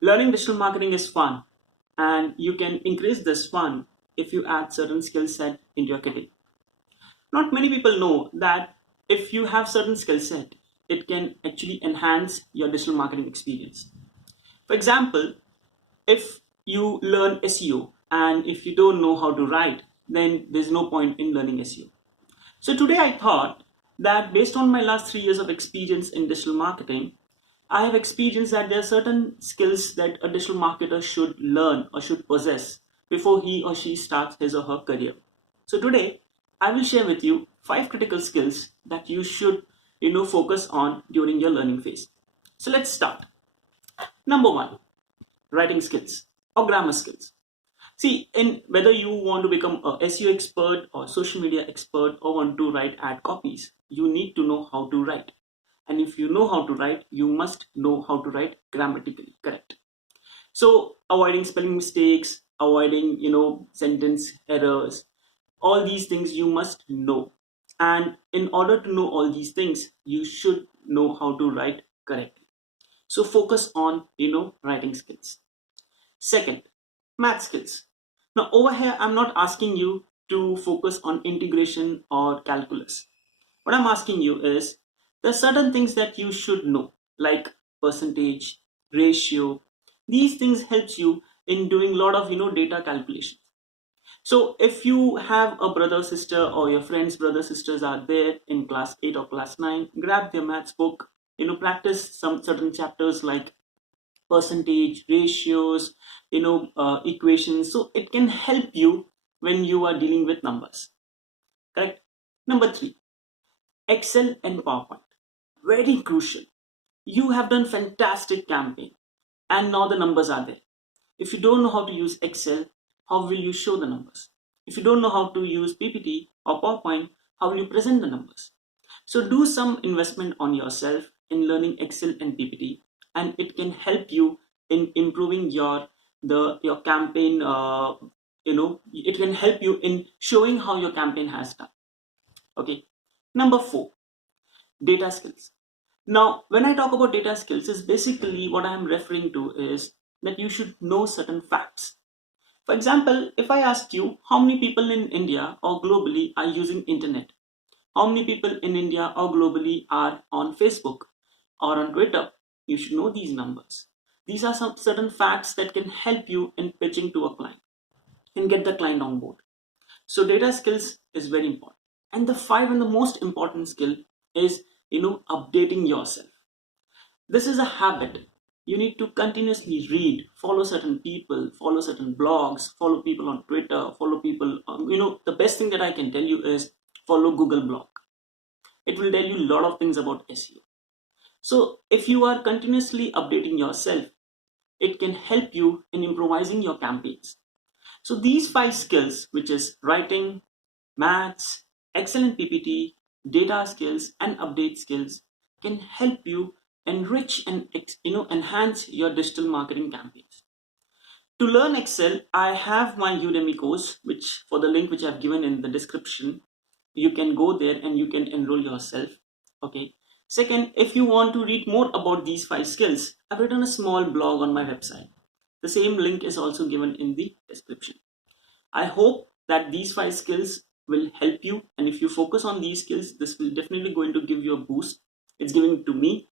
Learning digital marketing is fun, and you can increase this fun if you add certain skill set into your kitty. Not many people know that if you have certain skill set, it can actually enhance your digital marketing experience. For example, if you learn SEO and if you don't know how to write, then there's no point in learning SEO. So today I thought that based on my last 3 years of experience in digital marketing, I have experienced that there are certain skills that a digital marketer should learn or should possess before he or she starts his or her career. So today I will share with you 5 critical skills that you should focus on during your learning phase. So let's start. Number 1, writing skills or grammar skills. See, in whether you want to become a SEO expert or social media expert or want to write ad copies, you need to know how to write. And if you know how to write, you must know how to write grammatically correct. So avoiding spelling mistakes, avoiding sentence errors, all these things you must know. And in order to know all these things, you should know how to write correctly. So focus on writing skills. Second, math skills. Now over here I'm not asking you to focus on integration or calculus. What I'm asking you is there are certain things that you should know, like percentage, ratio. These things helps you in doing a lot of data calculations. So if you have a brother, sister, or your friends, brother, sisters are there in class 8 or class 9, grab their maths book, practice some certain chapters like percentage, ratios, equations. So it can help you when you are dealing with numbers. Correct? Number 3, Excel and PowerPoint. Very crucial. You have done fantastic campaign and now the numbers are there. If you don't know how to use Excel, how will you show the numbers? If you don't know how to use PPT or PowerPoint, how will you present the numbers? So do some investment on yourself in learning Excel and PPT, and it can help you in improving your campaign. It can help you in showing how your campaign has done. Okay. Number 4, data skills. Now, when I talk about data skills, is basically what I am referring to is that you should know certain facts. For example, if I ask you how many people in India or globally are using internet, how many people in India or globally are on Facebook or on Twitter, you should know these numbers. These are some certain facts that can help you in pitching to a client and get the client on board. So data skills is very important. And the 5 and the most important skill is updating yourself. This is a habit. You need to continuously read, follow certain people, follow certain blogs, follow people on Twitter, follow people. The best thing that I can tell you is follow Google blog. It will tell you a lot of things about SEO. So if you are continuously updating yourself, it can help you in improvising your campaigns. So these 5 skills, which is writing, maths, excellent PPT, data skills, and update skills, can help you enrich and enhance your digital marketing campaigns. To learn Excel, I have my Udemy course, which for the link which I've given in the description, you can go there and you can enroll yourself. Okay. Second, if you want to read more about these 5 skills, I've written a small blog on my website. The same link is also given in the description. I hope that these 5 skills will help you, and if you focus on these skills, this will definitely going to give you a boost. It's giving it to me.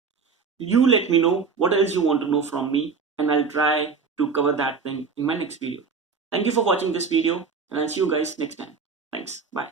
You let me know what else you want to know from me, and I'll try to cover that thing in my next video. Thank you for watching this video, and I'll see you guys next time. Thanks. Bye.